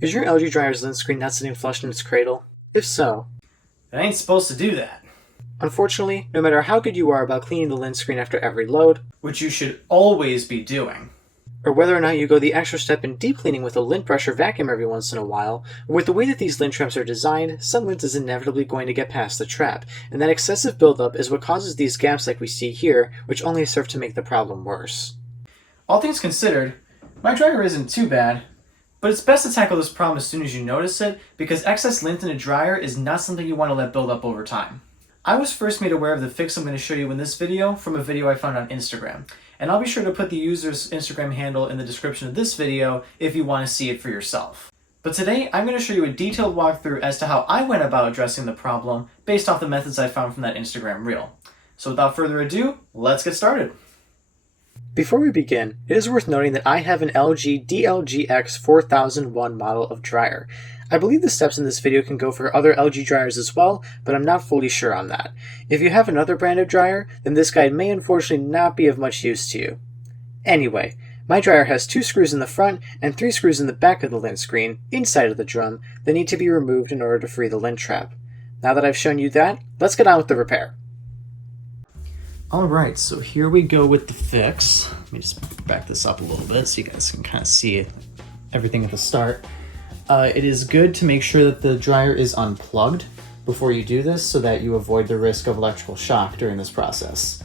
Is your LG dryer's lint screen not sitting flush in its cradle? If so, It ain't supposed to do that, unfortunately, no matter how good you are about cleaning the lint screen after every load, which you should always be doing. or whether or not you go the extra step in deep cleaning with a lint brush or vacuum every once in a while, or with the way that these lint traps are designed, some lint is inevitably going to get past the trap, and that excessive buildup is what causes these gaps like we see here, which only serve to make the problem worse. All things considered, my dryer isn't too bad, but it's best to tackle this problem as soon as you notice it, because excess lint in a dryer is not something you want to let build up over time. I was first made aware of the fix I'm going to show you in this video from a video I found on Instagram, and I'll be sure to put the user's Instagram handle in the description of this video if you want to see it for yourself. But today, I'm going to show you a detailed walkthrough as to how I went about addressing the problem based off the methods I found from that Instagram reel. So without further ado, let's get started. Before we begin, it is worth noting that I have an LG DLGX 4001 model of dryer. I believe the steps in this video can go for other LG dryers as well, but I'm not fully sure on that. If you have another brand of dryer, then this guide may unfortunately not be of much use to you. Anyway, my dryer has 2 screws in the front and 3 screws in the back of the lint screen, inside of the drum, that need to be removed in order to free the lint trap. Now that I've shown you that, let's get on with the repair. Alright, so here we go with the fix. Let me just back this up a little bit so you guys can kind of see everything at the start. It is good to make sure that the dryer is unplugged before you do this so that you avoid the risk of electrical shock during this process.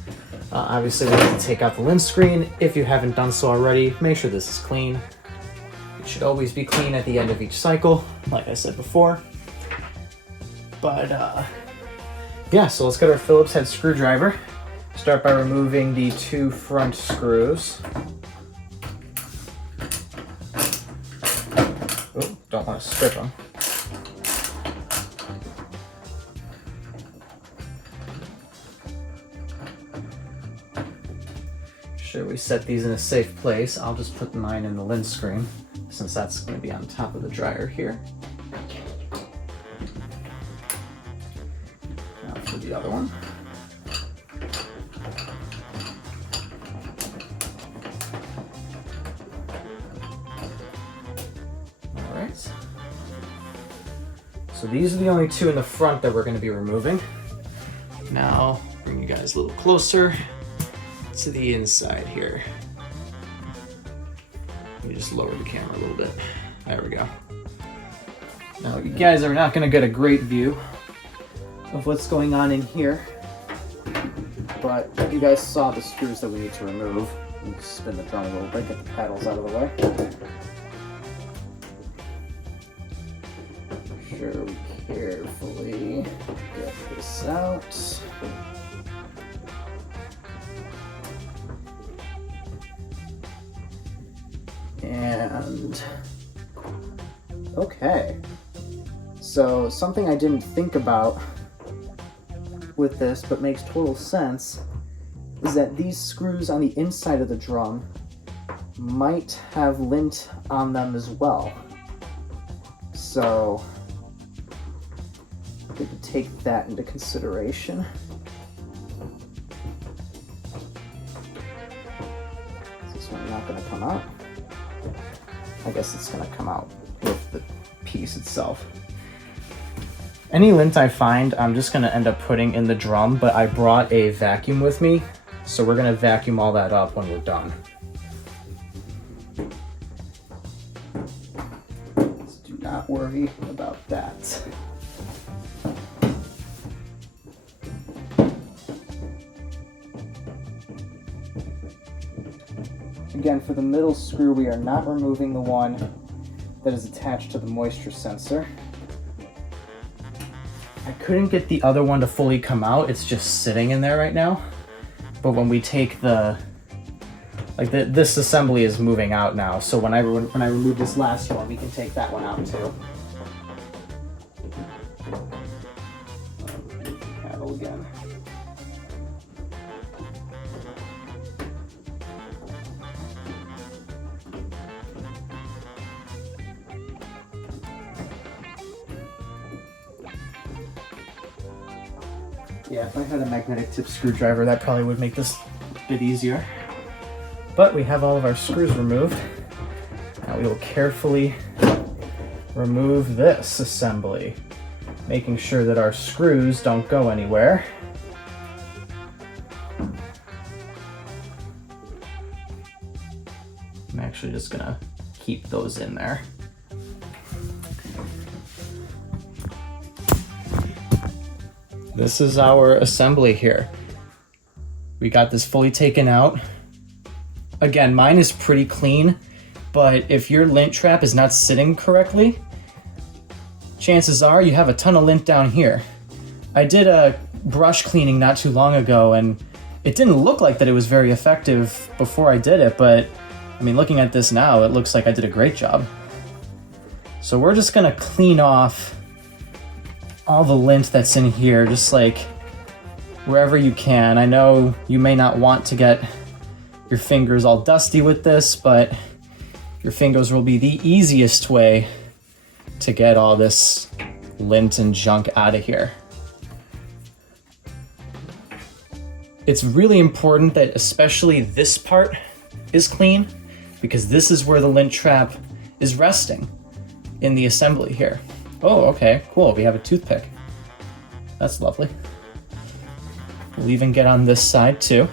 Obviously, we have to take out the lint screen. If you haven't done so already, make sure this is clean. It should always be clean at the end of each cycle, like I said before. But, yeah, so let's get our Phillips head screwdriver. Start by removing the 2 front screws. Oh, don't want to strip them. Sure, we set these in a safe place. I'll just put mine in the lint screen since that's going to be on top of the dryer here. Now for the other one. So these are the only 2 in the front that we're going to be removing. Now, bring you guys a little closer to the inside here. Let me just lower the camera a little bit. There we go. Now, you guys are not going to get a great view of what's going on in here, but you guys saw the screws that we need to remove. Let me spin the drum a little bit, get the paddles out of the way. Sure, we carefully get this out. And okay, so something I didn't think about with this but makes total sense is that these screws on the inside of the drum might have lint on them as well. So good to take that into consideration. Is this one not going to come out? I guess it's going to come out with the piece itself. Any lint I find, I'm just going to end up putting in the drum, but I brought a vacuum with me, so we're going to vacuum all that up when we're done. So do not worry about that. Again, for the middle screw, we are not removing the one that is attached to the moisture sensor. I couldn't get the other one to fully come out. It's just sitting in there right now. But when we take this assembly is moving out now. So when I remove this last one, we can take that one out too. Paddle again. Yeah, if I had a magnetic tip screwdriver, that probably would make this a bit easier. But we have all of our screws removed. Now we will carefully remove this assembly, making sure that our screws don't go anywhere. I'm actually just gonna keep those in there. This is our assembly here. We got this fully taken out. Again, mine is pretty clean, but if your lint trap is not sitting correctly, chances are you have a ton of lint down here. I did a brush cleaning not too long ago, and it didn't look like that it was very effective before I did it, but I mean, looking at this now, it looks like I did a great job. So we're just gonna clean off all the lint that's in here, just like wherever you can. I know you may not want to get your fingers all dusty with this, but your fingers will be the easiest way to get all this lint and junk out of here. It's really important that especially this part is clean, because this is where the lint trap is resting in the assembly here. Oh, okay, cool. We have a toothpick. That's lovely. We'll even get on this side too.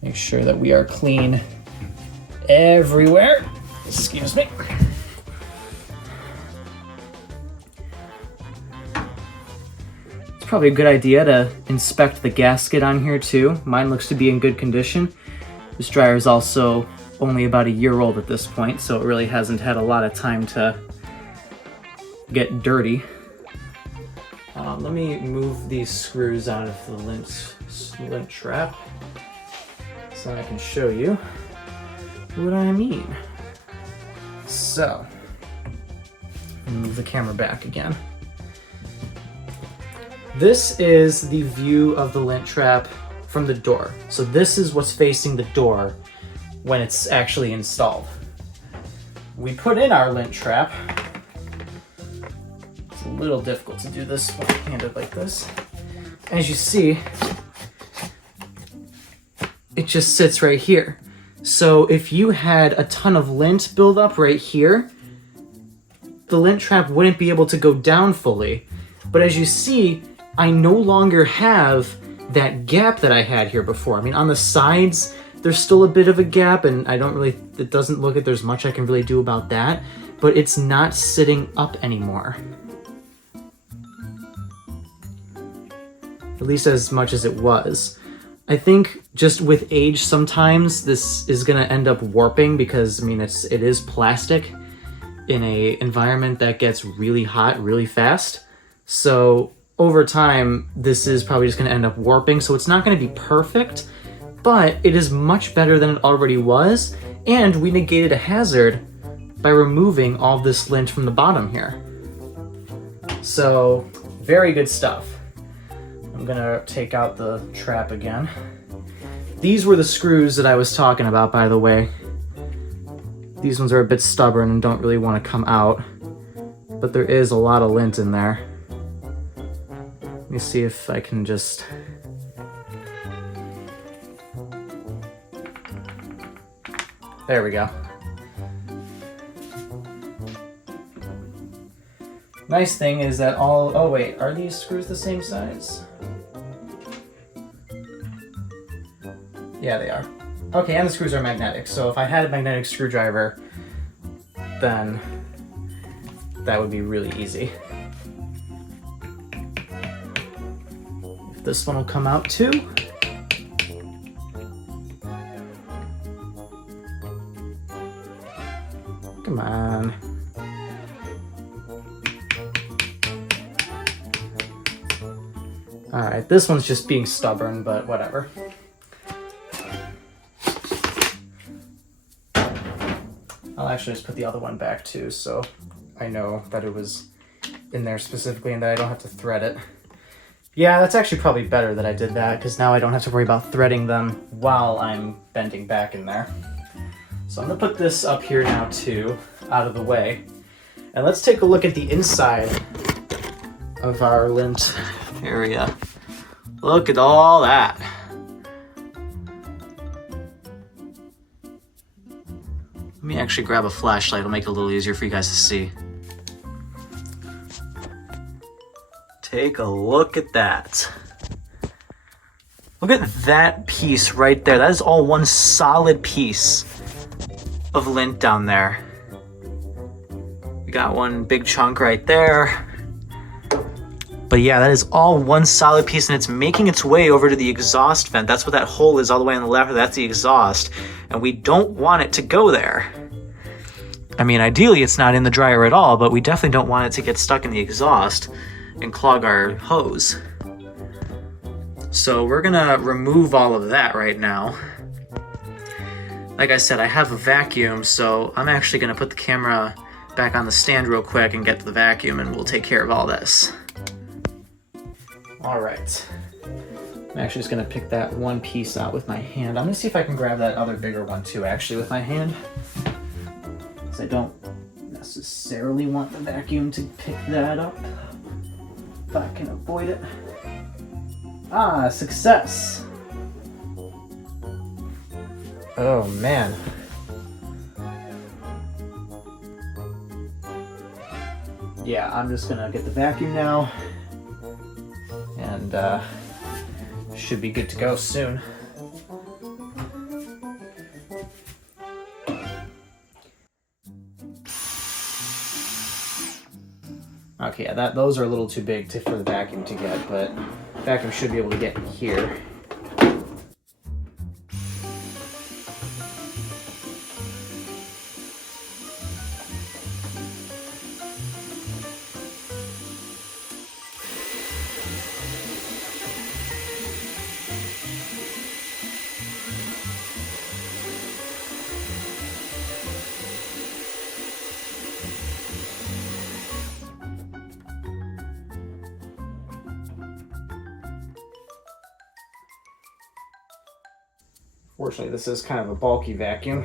Make sure that we are clean everywhere. Excuse me. It's probably a good idea to inspect the gasket on here too. Mine looks to be in good condition. This dryer is also only about a year old at this point, so it really hasn't had a lot of time to get dirty. Let me move these screws out of the lint trap so I can show you what I mean. So, move the camera back again. This is the view of the lint trap from the door. So this is what's facing the door when it's actually installed. We put in our lint trap. It's a little difficult to do this one-handed like this. As you see, it just sits right here. So if you had a ton of lint buildup right here, the lint trap wouldn't be able to go down fully. But as you see, I no longer have that gap that I had here before. I mean, on the sides, there's still a bit of a gap, and it doesn't look like there's much I can really do about that, but it's not sitting up anymore. At least as much as it was. I think just with age, sometimes this is gonna end up warping because, I mean, it is plastic in a environment that gets really hot really fast. So over time, this is probably just gonna end up warping. So it's not gonna be perfect, but it is much better than it already was. And we negated a hazard by removing all this lint from the bottom here. So very good stuff. I'm gonna take out the trap again. These were the screws that I was talking about, by the way. These ones are a bit stubborn and don't really want to come out, but there is a lot of lint in there. Let me see if I can just... There we go. Nice thing is that oh wait, are these screws the same size? Yeah, they are. Okay, and the screws are magnetic, so if I had a magnetic screwdriver, then that would be really easy. This one will come out too. Come on. Alright, this one's just being stubborn, but whatever. I'll actually just put the other one back too, so I know that it was in there specifically and that I don't have to thread it. Yeah, that's actually probably better that I did that, because now I don't have to worry about threading them while I'm bending back in there. So I'm gonna put this up here now too, out of the way. And let's take a look at the inside of our lint area. Look at all that. Let me actually grab a flashlight, it'll make it a little easier for you guys to see. Take a look at that. Look at that piece right there. That is all one solid piece of lint down there. We got one big chunk right there. But yeah, that is all one solid piece, and it's making its way over to the exhaust vent. That's what that hole is all the way on the left. That's the exhaust, and we don't want it to go there. I mean, ideally it's not in the dryer at all, but we definitely don't want it to get stuck in the exhaust and clog our hose. So we're gonna remove all of that right now. Like I said, I have a vacuum, so I'm actually gonna put the camera back on the stand real quick and get to the vacuum, and we'll take care of all this. All right. I'm actually just gonna pick that one piece out with my hand. I'm gonna see if I can grab that other bigger one too, actually, with my hand. Because I don't necessarily want the vacuum to pick that up. If I can avoid it. Ah, success! Oh man. Yeah, I'm just gonna get the vacuum now. And should be good to go soon. Okay, yeah, those are a little too big for the vacuum to get, but the vacuum should be able to get here. Fortunately, this is kind of a bulky vacuum.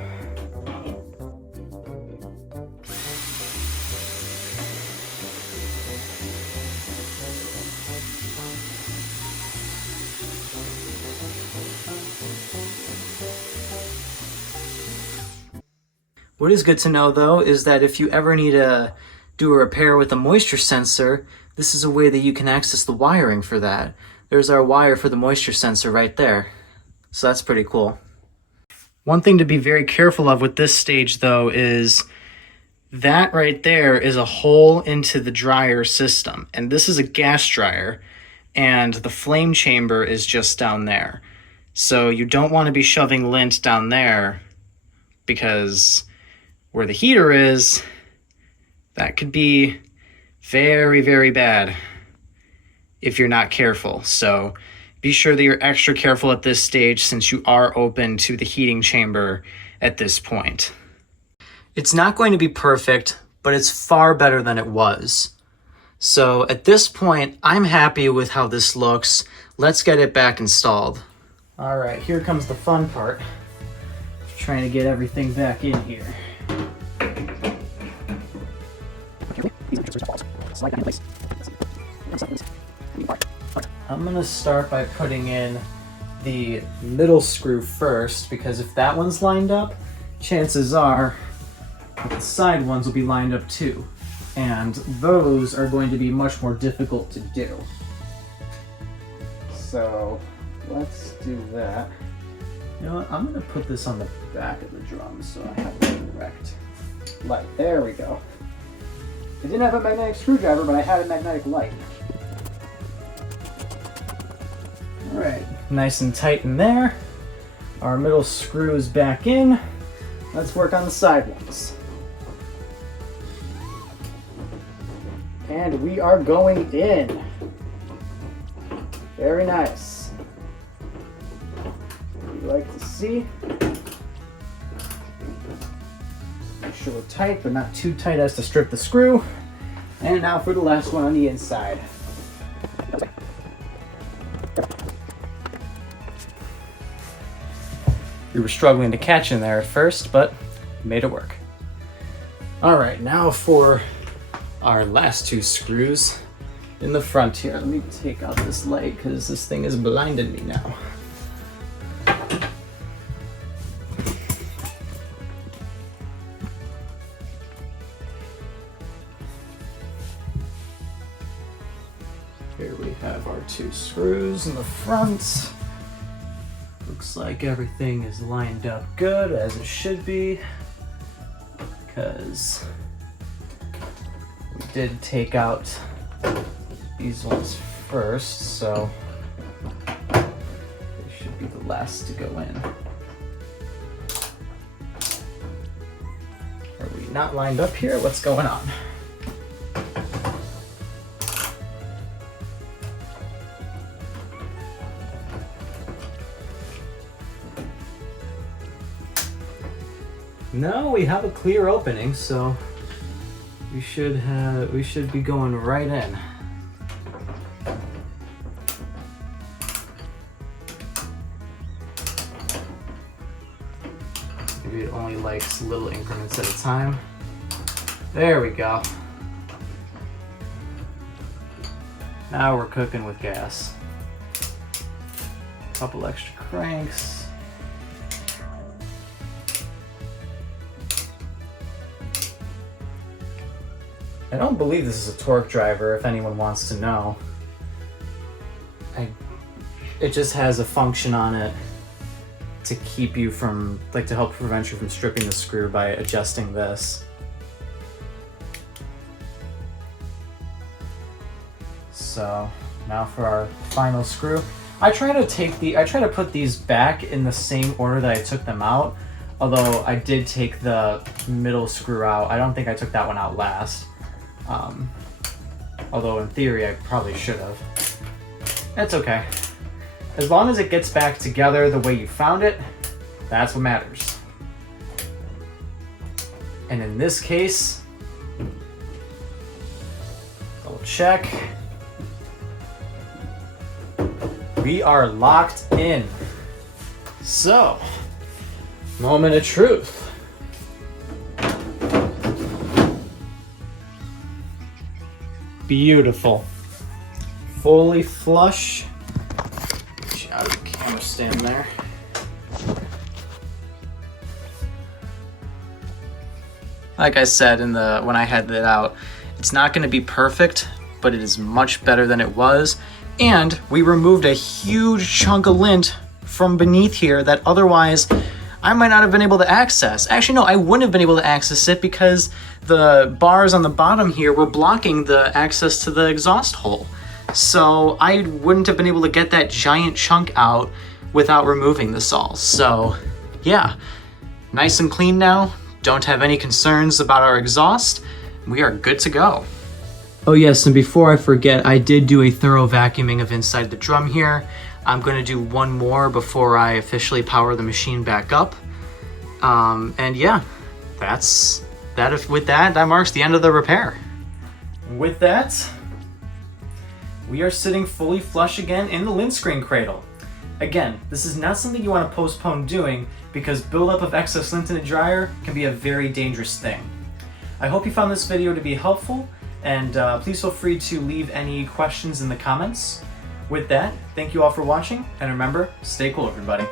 What is good to know though is that if you ever need to do a repair with a moisture sensor, this is a way that you can access the wiring for that. There's our wire for the moisture sensor right there. So that's pretty cool. One thing to be very careful of with this stage though is that right there is a hole into the dryer system. And this is a gas dryer and the flame chamber is just down there. So you don't want to be shoving lint down there because where the heater is, that could be very, very bad if you're not careful. So be sure that you're extra careful at this stage since you are open to the heating chamber at this point. It's not going to be perfect, but it's far better than it was. So at this point, I'm happy with how this looks. Let's get it back installed. All right, here comes the fun part. Trying to get everything back in here. I'm gonna start by putting in the middle screw first, because if that one's lined up, chances are that the side ones will be lined up too. And those are going to be much more difficult to do. So let's do that. You know what, I'm gonna put this on the back of the drum so I have a direct light. There we go. I didn't have a magnetic screwdriver, but I had a magnetic light. All right, nice and tight in there. Our middle screw is back in. Let's work on the side ones. And we are going in. Very nice. We like to see. Make sure we're tight, but not too tight as to strip the screw. And now for the last one on the inside. We were struggling to catch in there at first, but made it work. All right, now for our last two screws in the front here. Let me take out this light because this thing is blinding me now. Here we have our 2 screws in the front. Looks like everything is lined up good, as it should be, because we did take out these ones first, so they should be the last to go in. Are we not lined up here? What's going on? No, we have a clear opening, so we should be going right in. Maybe it only likes little increments at a time. There we go. Now we're cooking with gas. Couple extra cranks. I don't believe this is a torque driver, if anyone wants to know. It just has a function on it to keep you from, like, to help prevent you from stripping the screw by adjusting this. So now for our final screw. I try to put these back in the same order that I took them out, although I did take the middle screw out. I don't think I took that one out last. Although in theory I probably should have. That's okay. As long as it gets back together the way you found it, that's what matters. And in this case, double check. We are locked in. So, moment of truth. Beautiful. Fully flush. Get you out of the camera stand there. Like I said when I had it out, it's not going to be perfect, but it is much better than it was. And we removed a huge chunk of lint from beneath here that otherwise I might not have been able to access. Actually, no, I wouldn't have been able to access it because the bars on the bottom here were blocking the access to the exhaust hole. So I wouldn't have been able to get that giant chunk out without removing this all. So yeah, nice and clean now. Don't have any concerns about our exhaust. We are good to go. Oh yes, and before I forget, I did do a thorough vacuuming of inside the drum here. I'm going to do one more before I officially power the machine back up. And yeah, with that marks the end of the repair. With that, we are sitting fully flush again in the lint screen cradle. Again, this is not something you want to postpone doing because buildup of excess lint in a dryer can be a very dangerous thing. I hope you found this video to be helpful, and please feel free to leave any questions in the comments. With that, thank you all for watching, and remember, stay cool, everybody.